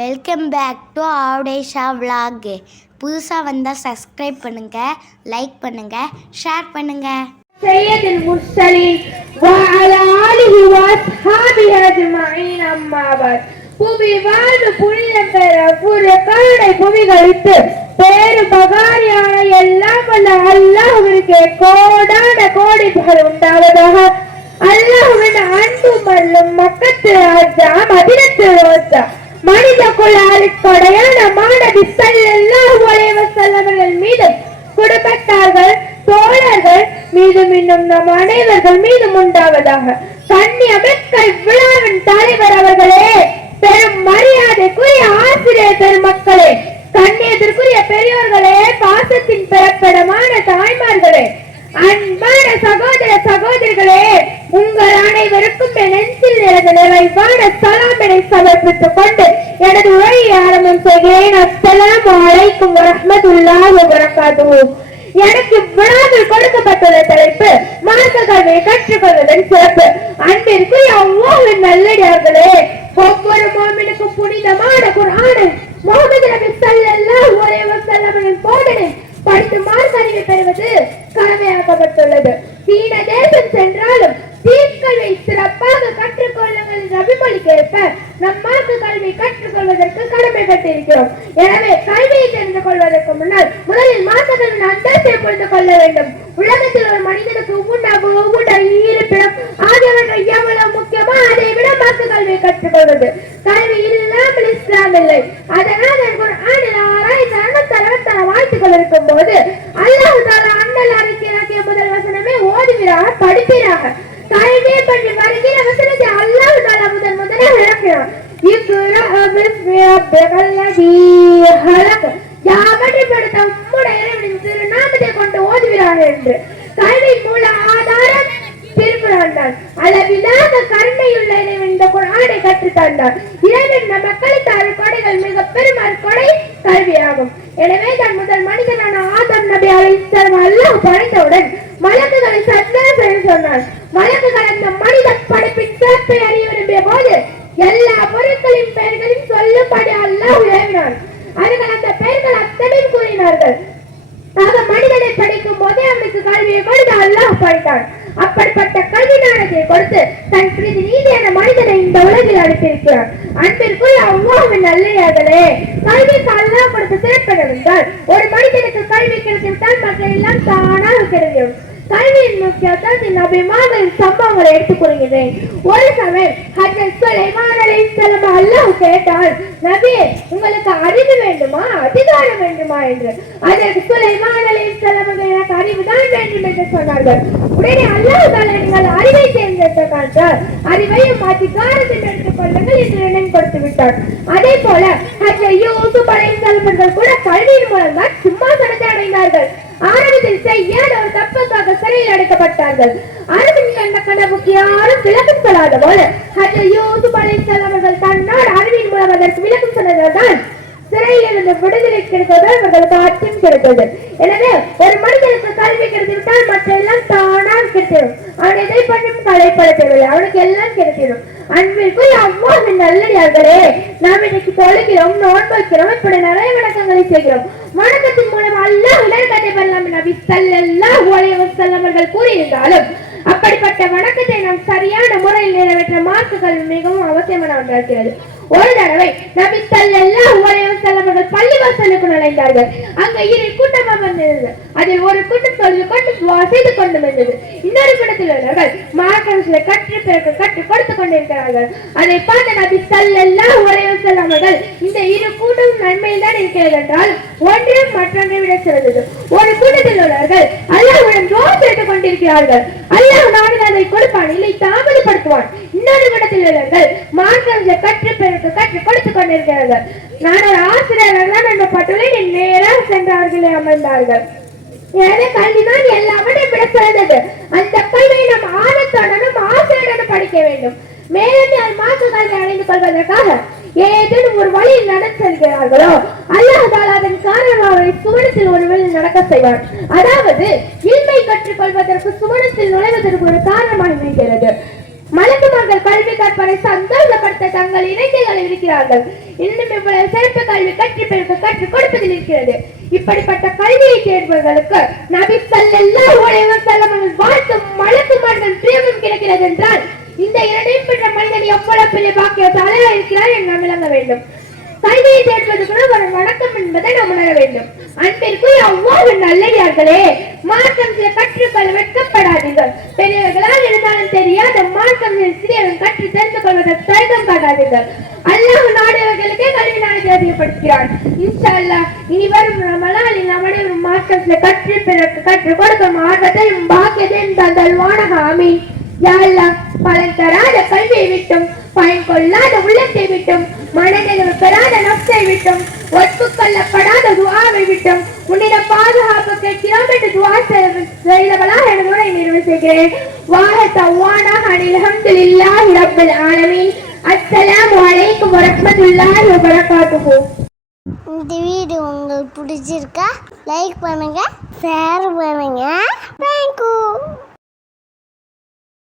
Welcome back to ஆவுடேஷா விலாக். புதுசாக வந்தால் சப்ஸ்கிரைப் பண்ணுங்கள், லைக் பண்ணுங்கள், ஷேர் பண்ணுங்கள். சையதுல் முர்சலீன் வ அலா ஆலிஹி வ அஸ்ஹாபிஹி அஜ்மஈன். அம்மா பஅத். புவி வாழ்வு புனிதம் பெற புறக்காடை புவிகளித்து பேரு பகாரியான எல்லாம் வல்ல அல்லாஹ்விற்கு கோடான கோடி புகழ் உண்டாவதாக. அல்லாஹ்வின் அன்பு மல்லும் மக்கத்து ராஜா மதீனத்து ரோஜா மனித குல அடிப்படையான மாநபி ஸல்லல்லாஹு அலைஹி வஸல்லம் மீது, குடும்பத்தார்கள், தோழர்கள் மீதும் இன்னும் நம் அனைவர்கள் மீதும் உண்டாவதாக. கண்ணியமிக்க விழாவின் தலைவர் அவர்களே, பெரும் மரியாதைக்குரிய ஆசிரியர் பெருமக்களே, கண்ணியத்திற்குரிய பெரியோர்களே, பாசத்தின் பிறப்பிடமான தாய்மார்களே, அன்பான சகோதர சகோதரிகளே, உங்கள் அனைவருக்கும் என் நெஞ்சில் எனது நிறைவான சலாமினை சமர்ப்பித்துக் கொண்டு எனது உரையை ஆரம்பம் செய்கிறேன். அஸ்ஸலாமு அலைக்கும் வரஹ்மத்துல்லாஹி வபரகாத்துஹு. எனக்கு விழாவில் கொடுக்கப்பட்டுள்ள தலைப்பு மார்க்க கல்வியை கற்றுக்கொள்வதன் சிறப்பு. அன்பிற்குரிய அல்லாஹ்வின் நல்லடியார்களே, ஒவ்வொரு முஃமினுக்கும் புனிதமான குர்ஆனை முஹம்மது நபி ஸல்லல்லாஹு அலைஹி வஸல்லம் போதனை படித்து மார்க்க அறிவை பெறுவது கடமையாக்கப்பட்டுள்ளது. சீன தேசம் சென்றாலும் தீர்க்கல்வியை சிறப்பாக கற்றுக்கொள்ளுங்கள் நபிமொழிக்கேற்ப நம் மார்க்க கல்வி கற்றுக்கொள்வதற்கு கடமைப்பட்டிருக்கிறோம். எனவே கல்வியை தெரிந்து கொள்வதற்கு முன்னால் முதலில் மார்க்க கல்வியின் அந்தஸ்தை புரிந்து கொள்ள வேண்டும். உலகத்தில் ஒரு மனிதனுக்கு உணவு, உடை, இருப்பிடம் ஆகியவற்றை எவ்வளவு முக்கியமோ அதை விட மார்க்க கல்வியை கற்றுக்கொள்வது. கல்வி இல்லாமல் இஸ்லாம் இல்லை. அதனால் வாழ்த்துக்கள் இருக்கும் போது அல்லாஹ் தஆலா அண்ணல் அறிக்கையாகிய முதல் வசனமே ஓதுவீராக, படிப்பீராக. கல்வியை பற்றி வருகிற வசனத்தை அல்லாஹ் தஆலா முதலாக இறக்கிறார். இக்ரா பிஸ்மி ரப்பிகல் லதீ ஹலக். யாவற்றை படைத்த உம்முடைய இறைவனின் திருநாமத்தை கொண்டு ஓதுவீராக என்று. கல்வியின் மூல ஆதாரம் திருக்குர்ஆன் தான். அளவிலாத கருணையுள்ள இறைவன் இந்த குர்ஆனை கற்றுத் தந்தார். இறைவன் நம் மக்களுக்கு அருட்கொடைகள் மிக பெரும் அருட்கொடை கல்வியாகும். எனவே தன் முதல் மனிதனான ஆதம் நபி அலைஹிஸ்ஸலாம் அல்லாஹ் படைத்தவுடன் மலக்குகளை சஜ்தா செய்ய சொன்னார். மலக்குகள் அந்த மனித படைப்பின் சிறப்பை அறிய விரும்பிய போது எல்லா பொருட்களின் பெயர்களையும் சொல்லும்படி அல்லாஹ் ஏவினார். அவர்கள் அந்த பெயர்கள் அத்தனையும் கூறினார்கள். ஆக மனிதனை படிக்கும் போதே அவனுக்கு கல்வியை கொடுத்து அல்லாஹ் படைத்தான். அப்படிப்பட்ட கல்வி ஞானத்தை கொடுத்து தன் பிரதி நீதியான மனிதனை இந்த உலகில் அனுப்பியிருக்கிறார். அன்பிற்குரிய அல்லாஹ்வின் நல்லடியார்களே, கல்விக்கு அல்லாஹ் கொடுத்த சிறப்பு என்னவென்றால், ஒரு மனிதனுக்கு கல்வி கிடைத்துவிட்டால் மற்ற எல்லாம் தானாக கிடைக்கும். கல்வியின் முக்கியத்துவத்தின் நபிமார்களின் சம்பவங்களை எடுத்துக் கொள்கிறேன். ஒரு சமயம் ஹஜ்ரத் சுலைமான் அலைஹிஸ்ஸலாம் அல்லாஹ் கேட்டால், நபியே, உங்களுக்கு அறிவு வேண்டுமா அதிகாரம் வேண்டுமா என்று. அதற்கு சுலைமான் அலைஹிஸ்ஸலாம் எனக்கு அறிவுதான் வேண்டும் என்று சொன்னார்கள். உடனே அல்லாஹ் தஆலா நீங்கள் அறிவை தேர்ந்தெடுத்தால் அறிவையும் அதிகாரத்தையும் எடுத்துக் கொள்ளுங்கள் என்று இடம் கொடுத்து விட்டார். அதே போல ஹஜ்ரத் யூசுப் அலைஹிஸ்ஸலாம் கூட கல்வியின் மூலம் தான் சிம்மாசனத்தை அடைந்தார்கள். ஆரம்பத்தில் செய்யாத ஒரு தப்புக்காக சிறையில் அடைக்கப்பட்டார்கள். அறிவின் கண்ட கனவுக்கு யாரும் விளக்கம் சொல்லாத போல ஹஜ்ரத் யூசுப் அலைஹிஸ்ஸலாம் அவர்கள் தன்னால் அறிவின் மூலம் அதற்கு விளக்கம் சொன்னதால் சிறையில் இருந்து விடுதலை கிடைத்தது, அவர்களுக்கு ஆட்சியும் கிடைத்தது. எனவே ஒரு மனிதனுக்கு கல்வி கிடைத்துவிட்டால் மற்ற எல்லாம் தானாக கிடைத்திடும். அவன் எதை பண்ணும் கலைப்பட தேவையில்லை, அவனுக்கு எல்லாம் கிடைத்திடும். அன்பிற்குரிய அல்லாஹ்வின் நல்லடியார்களே, நாம் இன்னைக்கு தொழுகிறோம், நோன்பு வைக்கிறோம், இப்படி நிறைய வணக்கங்களை செய்கிறோம். வணக்கத்தின் மூலம் அல்லாஹ் உலகத்தை பெறலாம் நபி ஸல்லல்லாஹு அலைஹி வஸல்லம் அவர்கள் கூறியிருந்தாலும் அப்படிப்பட்ட வணக்கத்தை நாம் சரியான முறையில் நிறைவேற்ற மார்க்க கல்வி மிகவும் அவசியமான ஒன்றாகிறது. ஒரு தடவை நபி ஸல்லல்லாஹு அலைஹி வஸல்லம் அவர்கள் பள்ளிவாசலுக்கு நுழைந்தார்கள். அங்க இரு கூட்டம் அமர்ந்திருந்தது. அதில் ஒரு கூட்டம் தொழுது கொண்டு துஆ செய்து கொண்டு வந்தது. இன்னொரு கூட்டத்தில் உள்ளவர்கள் மார்க்கத்தை கற்றுக் கொடுத்துக் கொண்டிருக்கிறார்கள். அதை பார்த்த நபி ஸல்லல்லாஹு அலைஹி வஸல்லம் அவர்கள், இந்த இரு கூட்டம் நன்மையில் தான் இருக்கிறது என்றால் ஒன்று மற்றொன்றை விட சிறந்தது. ஒரு கூட்டத்தில் உள்ளவர்கள் அல்லாஹ்விடம் துஆ செய்து கொண்டிருக்கிறார்கள். அல்லாஹ் நாடினால் அதை கொடுப்பான், இல்லை தாமதப்படுத்துவான். இன்னொரு கூட்டத்தில் உள்ளவர்கள் மார்க்கத்தை கற்றுக் கொடுத்துக் கொண்டிருக்கிறார்கள். நான் ஒரு ஆசிரியர்கள் தான் நம்பப்பட்டுள்ளேன். நேராக சென்றார்களே அமர்ந்தார்கள். எனவே கல்விதான் எல்லாவற்றையும் விட சிறந்தது. அந்த கல்வியை நாம் ஆர்வத்துடனும் ஆசையுடனும் படிக்க வேண்டும். மேலும் மார்க்க கல்வி அடைந்து கொள்வதற்காக ஏதேனும் ஒரு வழியில் நடந்து செல்கிறார்களோ அல்லாஹ் தஆலா அதன் காரணமாக சுவனத்தில் ஒரு வழி நடக்க செய்வார். அதாவது இல்மை கற்றுக்கொள்வதற்கு சுவனத்தில் நுழைவதற்கு ஒரு காரணமாக இருக்கிறது. மலக்குமார்கள் கல்வி கற்பனை சந்தோஷப்படுத்த தங்கள் இணைக்கைகளை இருக்கிறார்கள். இன்னும் இவ்வளவு சிறப்பு கல்வி கற்றுக் கொடுப்பதில் இருக்கிறது. இப்படிப்பட்ட கல்வியை தேடுபவர்களுக்கு நபி ஸல்லல்லாஹு அலைஹி வஸல்லம் வாழ்த்தும் மலக்குமார்கள் பிரியமும் கிடைக்கிறது என்றால் இந்த இரண்டையும் பெற்ற மனிதன் எவ்வளவு பெரிய பாக்கியசாலியாக இருக்கிறார் என்று நாம் விளங்க வேண்டும். கல்வியை தேடுவதற்கு ஒரு வணக்கம் என்பதை நாம் உணர வேண்டும். அன்பிற்குரிய அல்லாஹ்வின் நல்லடியார்களே, மார்க்கம் சில கற்றுக்கொள்ள வெட்கப்படாதீர்கள். பெரியவர்களால் இருந்தாலும் தெரியாத மார்க்கம் சிறியவன் கற்று தெரிந்து கொள்வதற்கு தயக்கம் காட்டாதீர்கள். அல்லாஹ் நாடுகளுக்கே கல்வி நாளை அதிகப்படுத்துகிறான். இன்ஷா அல்லாஹ் இனி வரும் ரமலானில் நாம் அனைவரும் மார்க்கம் சில கற்றுக் கொடுக்கும் ஆர்வத்தையும் பாக்கியத்தையும் தந்தல்வானாக. ஆமீன். யா அல்லாஹ், பலன் தராத கல்வியை விட்டும், பயன் கொள்ளாத உள்ளத்தை விட்டும், மனநிலை பெறாத நப்சை விட்டும், ஒப்பு கொள்ளப்படாத துஆவை விட்டும் உன்னிடம் பாதுகாப்பு கேட்கிறோம் என்று துஆ செய்தவளா எனது உரை நிறைவு செய்கிறேன். வாஹதவானா அனில் ஹம்துலில்லாஹி ரப்பில் ஆலமீன். அஸ்ஸலாமு அலைக்கும் வரஹ்மத்துல்லாஹி வபரகாத்துஹு. இந்த வீடியோ உங்களுக்கு பிடிச்சிருக்கா? லைக் பண்ணுங்க, ஷேர் பண்ணுங்க. தேங்க்யூ.